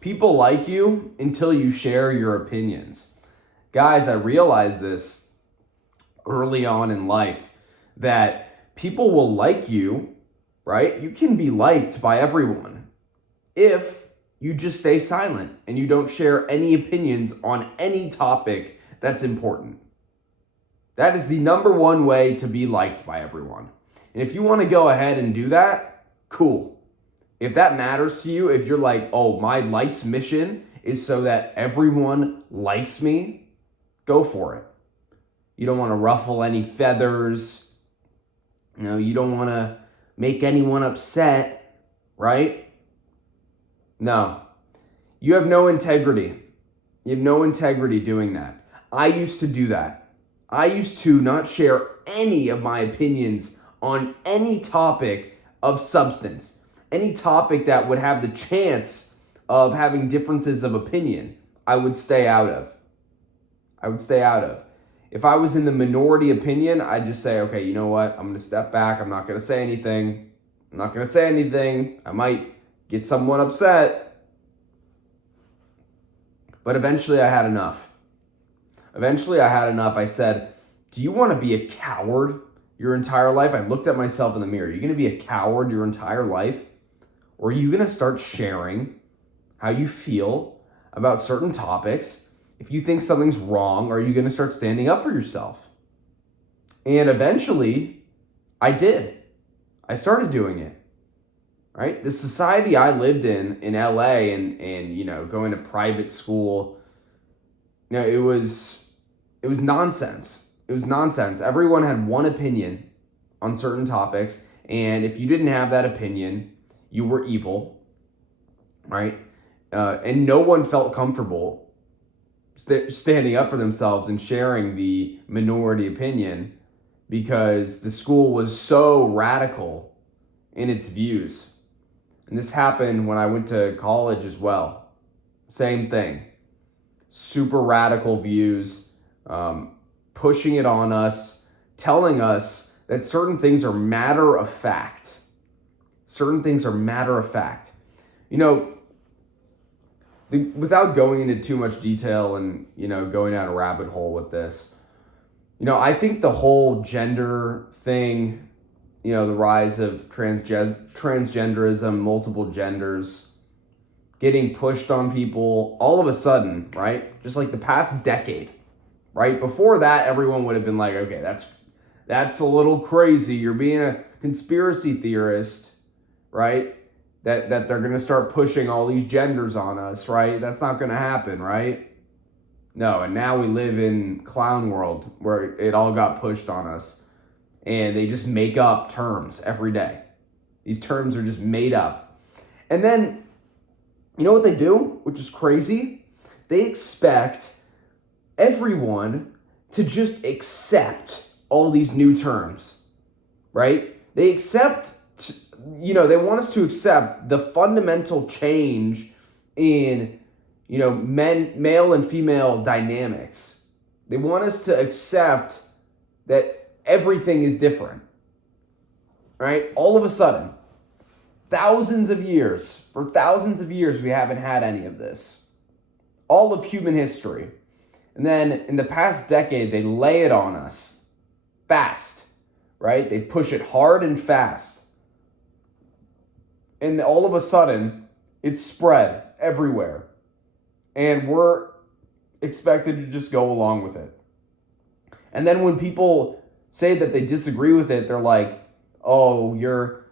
People like you until you share your opinions. Guys, I realized this early on in life that people will like you, right? You can be liked by everyone if you just stay silent and you don't share any opinions on any topic that's important. That is the number one way to be liked by everyone. And if you want to go ahead and do that, cool. If that matters to you, if you're like, oh, my life's mission is so that everyone likes me, go for it. You don't want to ruffle any feathers. You don't want to make anyone upset, right? No. You have no integrity. You have no integrity doing that. I used to do that. I used to not share any of my opinions on any topic of substance, any topic that would have the chance of having differences of opinion. I would stay out of. If I was in the minority opinion, I'd just say, okay, you know what? I'm going to step back. I'm not going to say anything. I might get someone upset. But eventually I had enough. I said, do you want to be a coward your entire life? I looked at myself in the mirror. Are you going to be a coward your entire life? Or are you going to start sharing how you feel about certain topics? If you think something's wrong, are you going to start standing up for yourself? And eventually, I did. I started doing it. Right? The society I lived in LA and going to private school, it was nonsense. It was nonsense. Everyone had one opinion on certain topics, and if you didn't have that opinion, you were evil, right? And no one felt comfortable standing up for themselves and sharing the minority opinion because the school was so radical in its views. And this happened when I went to college as well. Same thing. Super radical views, pushing it on us, telling us that certain things are matter of fact. Without going into too much detail and, going down a rabbit hole with this, I think the whole gender thing, the rise of transgenderism, multiple genders, getting pushed on people all of a sudden, right? Just like the past decade, right? Before that, everyone would have been like, okay, that's a little crazy. You're being a conspiracy theorist, right? That they're going to start pushing all these genders on us, right? That's not going to happen, right? No, and now we live in clown world where it all got pushed on us. And they just make up terms every day. These terms are just made up. And then, you know what they do, which is crazy? They expect everyone to just accept all these new terms, right? They want us to accept the fundamental change in, male and female dynamics. They want us to accept that everything is different, right? All of a sudden, for thousands of years, we haven't had any of this. All of human history. And then in the past decade, they lay it on us fast, right? They push it hard and fast. And all of a sudden, it's spread everywhere. And we're expected to just go along with it. And then when people say that they disagree with it, they're like, oh, you're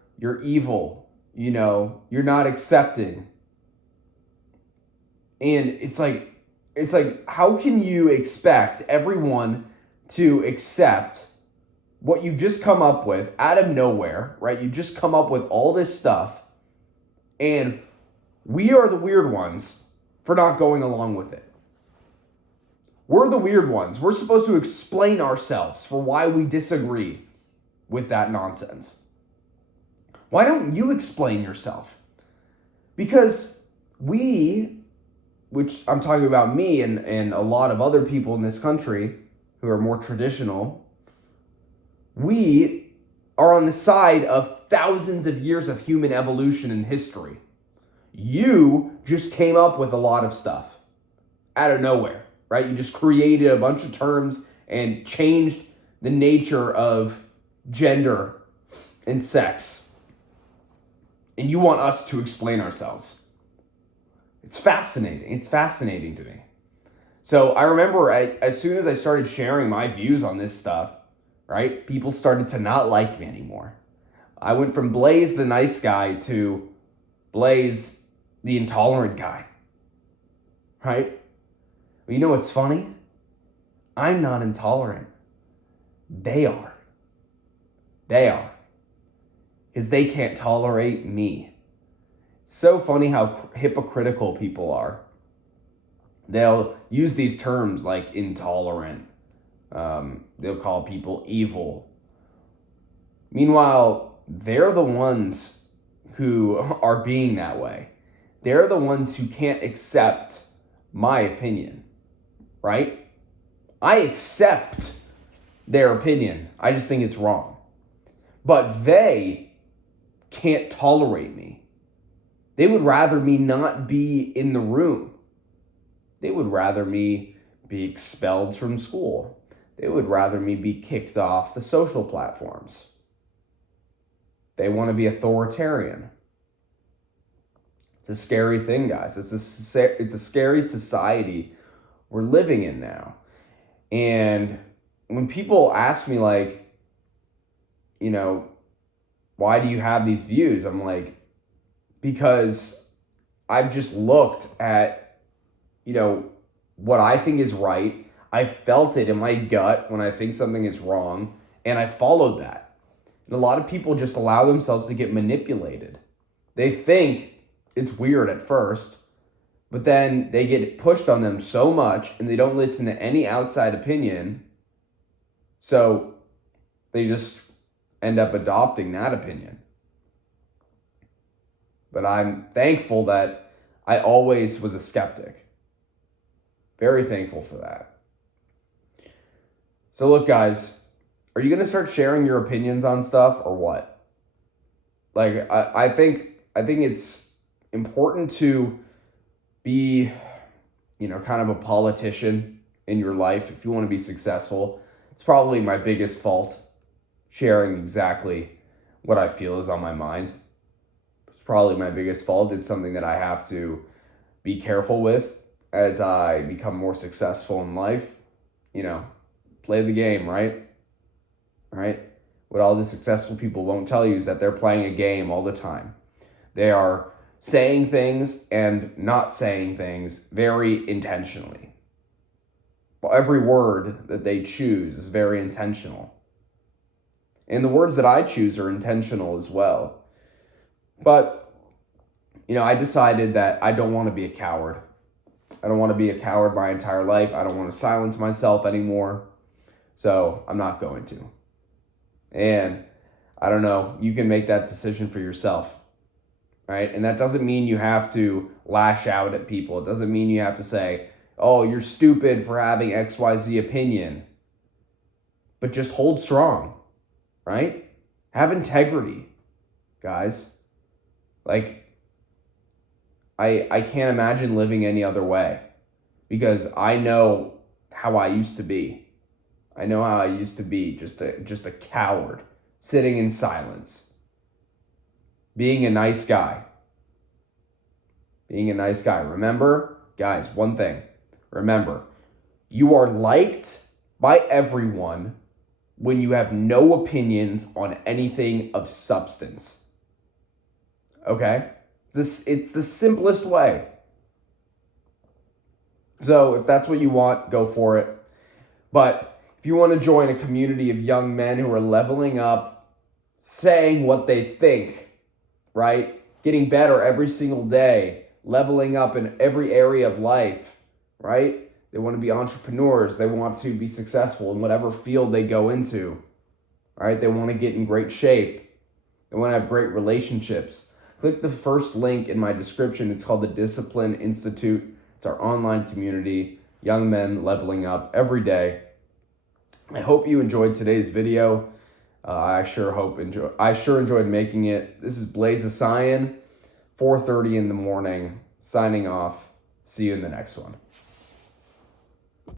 evil, you're not accepting. And it's like, how can you expect everyone to accept what you just come up with out of nowhere, right? You just come up with all this stuff, and we are the weird ones for not going along with it. We're the weird ones. We're supposed to explain ourselves for why we disagree with that nonsense. Why don't you explain yourself? Because we, which I'm talking about me and a lot of other people in this country who are more traditional, we are on the side of thousands of years of human evolution and history. You just came up with a lot of stuff out of nowhere, right? You just created a bunch of terms and changed the nature of gender and sex. And you want us to explain ourselves. It's fascinating. It's fascinating to me. So I remember as soon as I started sharing my views on this stuff, right, people started to not like me anymore. I went from Blaze the nice guy to Blaze the intolerant guy, right? But you know what's funny? I'm not intolerant. They are. They are. Because they can't tolerate me. It's so funny how hypocritical people are. They'll use these terms like intolerant. They'll call people evil. Meanwhile, they're the ones who are being that way. They're the ones who can't accept my opinion, right? I accept their opinion. I just think it's wrong. But they can't tolerate me. They would rather me not be in the room. They would rather me be expelled from school. They would rather me be kicked off the social platforms. They want to be authoritarian. It's a scary thing, guys. It's a scary society we're living in now. And when people ask me, like, you know, why do you have these views? I'm like, because I've just looked at, you know, what I think is right. I felt it in my gut when I think something is wrong, and I followed that. And a lot of people just allow themselves to get manipulated. They think it's weird at first, but then they get pushed on them so much and they don't listen to any outside opinion. So they just end up adopting that opinion. But I'm thankful that I always was a skeptic. Very thankful for that. So look, guys, are you going to start sharing your opinions on stuff or what? Like, I think it's important to be, you know, kind of a politician in your life if you want to be successful. It's probably my biggest fault, sharing exactly what I feel is on my mind. It's probably my biggest fault. It's something that I have to be careful with as I become more successful in life. You know, play the game, right? Right? What all the successful people won't tell you is that they're playing a game all the time. They are saying things and not saying things very intentionally. Every word that they choose is very intentional. And the words that I choose are intentional as well. But, you know, I decided that I don't want to be a coward. I don't want to be a coward my entire life. I don't want to silence myself anymore. So I'm not going to. And I don't know, you can make that decision for yourself, right? And that doesn't mean you have to lash out at people. It doesn't mean you have to say, oh, you're stupid for having XYZ opinion. But just hold strong, right? Have integrity, guys. Like, I can't imagine living any other way because I know how I used to be. I know how I used to be, just a coward, sitting in silence, being a nice guy. Being a nice guy. Remember, guys, one thing. Remember, you are liked by everyone when you have no opinions on anything of substance. Okay? It's the simplest way. So if that's what you want, go for it. But if you want to join a community of young men who are leveling up, saying what they think, right? Getting better every single day, leveling up in every area of life, right? They want to be entrepreneurs. They want to be successful in whatever field they go into, right? They want to get in great shape. They want to have great relationships. Click the first link in my description. It's called the Discipline Institute. It's our online community, young men leveling up every day. I hope you enjoyed today's video. I sure enjoyed making it. This is Blaze of Cyan 4:30 in the morning. Signing off. See you in the next one.